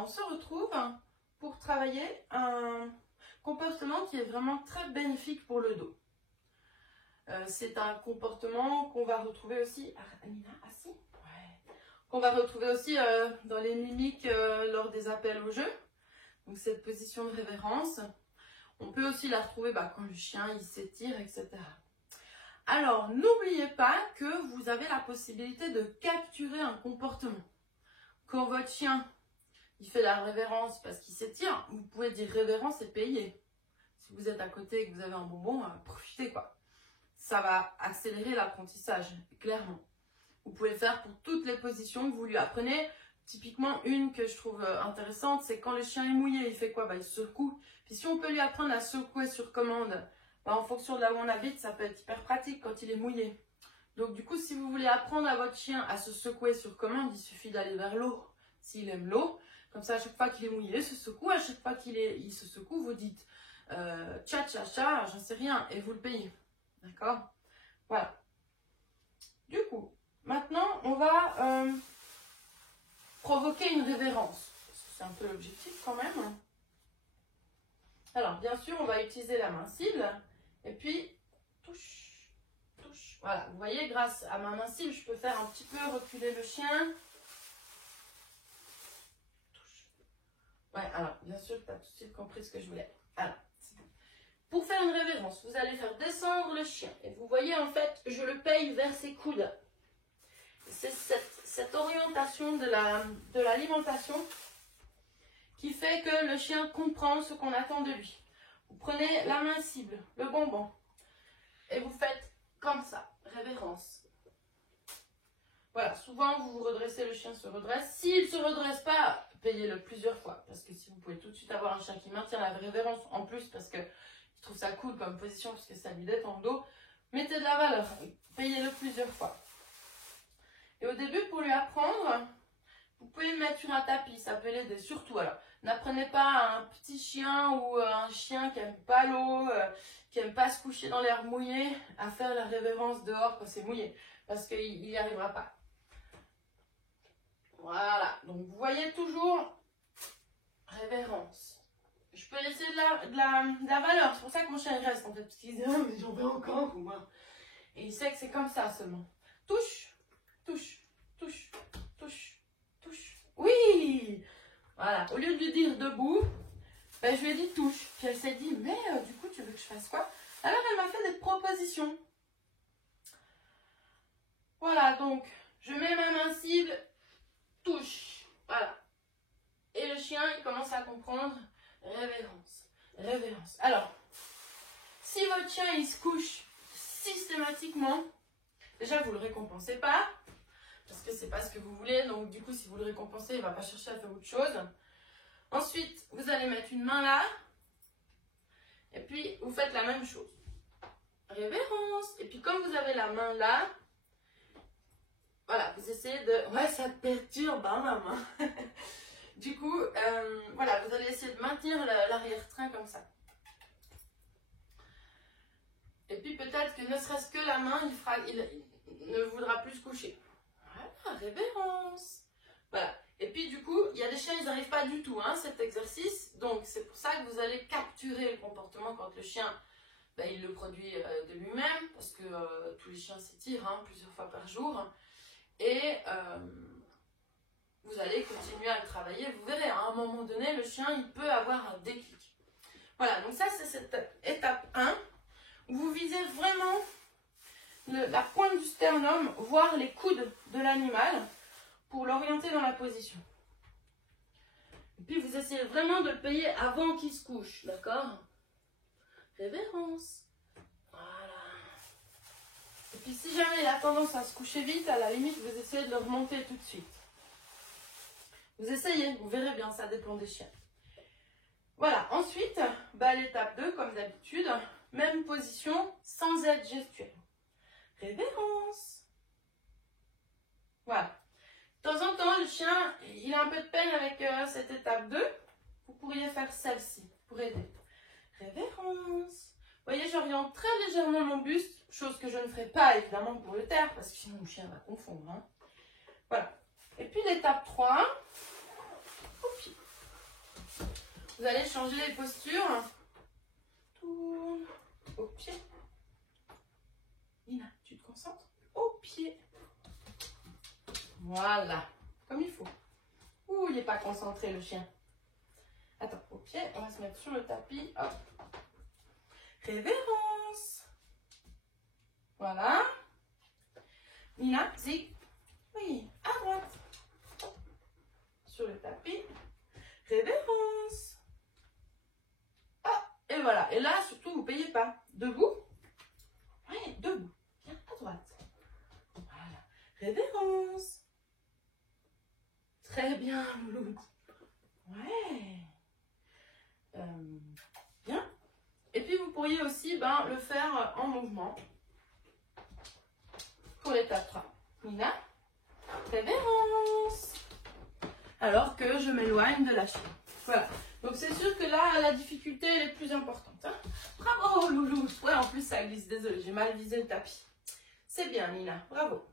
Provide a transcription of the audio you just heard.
on se retrouve pour travailler un comportement qui est vraiment très bénéfique pour le dos. C'est un comportement qu'on va retrouver aussi, Amina, assis, ouais. Qu'on va retrouver aussi dans les mimiques lors des appels au jeu. Donc cette position de révérence, on peut aussi la retrouver quand le chien il s'étire, etc. Alors n'oubliez pas que vous avez la possibilité de capturer un comportement. Quand votre chien il fait la révérence parce qu'il s'étire, vous pouvez dire révérence et payer. Si vous êtes à côté et que vous avez un bonbon, profitez quoi. Ça va accélérer l'apprentissage, clairement. Vous pouvez le faire pour toutes les positions que vous lui apprenez. Typiquement, une que je trouve intéressante, c'est quand le chien est mouillé, il fait quoi? Il secoue. Puis si on peut lui apprendre à secouer sur commande, en fonction de là où on habite, ça peut être hyper pratique quand il est mouillé. Donc du coup, si vous voulez apprendre à votre chien à se secouer sur commande, il suffit d'aller vers l'eau. S'il aime l'eau, comme ça, à chaque fois qu'il est mouillé, il se secoue. À chaque fois il se secoue, vous dites tcha tcha tcha, j'en sais rien, et vous le payez. D'accord? Voilà. Du coup, maintenant, on va provoquer une révérence. C'est un peu l'objectif quand même. Alors, bien sûr, on va utiliser la main cible. Et puis, touche, touche. Voilà, vous voyez, grâce à ma main cible, je peux faire un petit peu reculer le chien. Touche. Ouais, alors, bien sûr, tu as tout de suite compris ce que je voulais. Alors, pour faire une révérence, vous allez faire descendre le chien. Et vous voyez, en fait, je le paye vers ses coudes. C'est cette orientation de l'alimentation qui fait que le chien comprend ce qu'on attend de lui. Vous prenez la main cible, le bonbon, et vous faites comme ça, révérence. Voilà, souvent vous vous redressez, le chien se redresse. S'il ne se redresse pas, payez-le plusieurs fois. Parce que si vous pouvez tout de suite avoir un chien qui maintient la révérence, en plus parce qu'il trouve ça cool comme position, parce que ça lui détend le dos, mettez de la valeur, payez-le plusieurs fois. Et au début, pour lui apprendre, vous pouvez le mettre sur un tapis, ça peut l'aider. Surtout, alors, n'apprenez pas à un petit chien ou un chien qui n'aime pas l'eau, qui n'aime pas se coucher dans l'air mouillé, à faire la révérence dehors quand c'est mouillé, parce qu'il n'y arrivera pas. Voilà, donc vous voyez toujours révérence. Je peux laisser de la valeur, c'est pour ça que mon chien il reste en fait, parce qu'il dit, mais j'en veux encore, moi. Et il sait que c'est comme ça seulement. Touche, touche, touche, touche, touche. Oui! Voilà, au lieu de lui dire debout, je lui ai dit touche. Puis elle s'est dit, mais du coup, tu veux que je fasse quoi? Alors elle m'a fait des propositions. Voilà, donc, je mets ma main cible, touche. Voilà. Et le chien, il commence à comprendre révérence. Révérence. Alors, si votre chien, il se couche systématiquement, déjà, vous ne le récompensez pas. Parce que c'est pas ce que vous voulez, donc du coup si vous le récompensez, il ne va pas chercher à faire autre chose. Ensuite, vous allez mettre une main là, et puis vous faites la même chose. Révérence. Et puis comme vous avez la main là, voilà, vous essayez de... Ouais, ça te perturbe, hein, ma main. Du coup, voilà, vous allez essayer de maintenir l'arrière-train comme ça. Et puis peut-être que ne serait-ce que la main, il ne voudra plus se coucher. Voilà, révérence. Voilà. Et puis du coup, il y a des chiens, ils n'arrivent pas du tout cet exercice. Donc c'est pour ça que vous allez capturer le comportement quand le chien, il le produit de lui-même. Parce que tous les chiens s'étirent plusieurs fois par jour. Et vous allez continuer à le travailler. Vous verrez, à un moment donné, le chien, il peut avoir un déclic. Voilà, donc ça c'est cette étape 1. Où vous visez vraiment la pointe du sternum, voire les coudes de l'animal, pour l'orienter dans la position. Et puis vous essayez vraiment de le payer avant qu'il se couche, d'accord? Révérence. Voilà. Et puis si jamais il a tendance à se coucher vite, à la limite, vous essayez de le remonter tout de suite. Vous essayez, vous verrez bien, ça dépend des chiens. Voilà, ensuite, l'étape 2, comme d'habitude, même position, sans aide gestuelle. Révérence. Voilà. De temps en temps, le chien, il a un peu de peine avec cette étape 2. Vous pourriez faire celle-ci pour aider. Révérence. Vous voyez, j'oriente très légèrement mon buste, chose que je ne ferai pas évidemment pour le taire, parce que sinon le chien va confondre. Voilà. Et puis l'étape 3. Vous allez changer les postures. Tout au pied. Nina, tu te concentres au pied. Voilà, comme il faut. Ouh, il n'est pas concentré le chien. Attends, au pied, on va se mettre sur le tapis. Hop. Révérence. Voilà. Nina, zig. Oui, à droite. Sur le tapis. Révérence. Ah, et voilà. Et là, surtout, vous ne payez pas. Debout. Oui, debout. Bien, à droite. Voilà. Révérence. Très bien, Loulou. Ouais. Bien. Et puis, vous pourriez aussi le faire en mouvement. Pour l'étape 3. Nina. Révérence. Alors que je m'éloigne de la chienne. Voilà. Donc, c'est sûr que là, la difficulté elle est plus importante. Hein. Bravo, Loulou. Ouais, en plus, ça glisse. Désolée, j'ai mal visé le tapis. C'est bien, Nina. Bravo.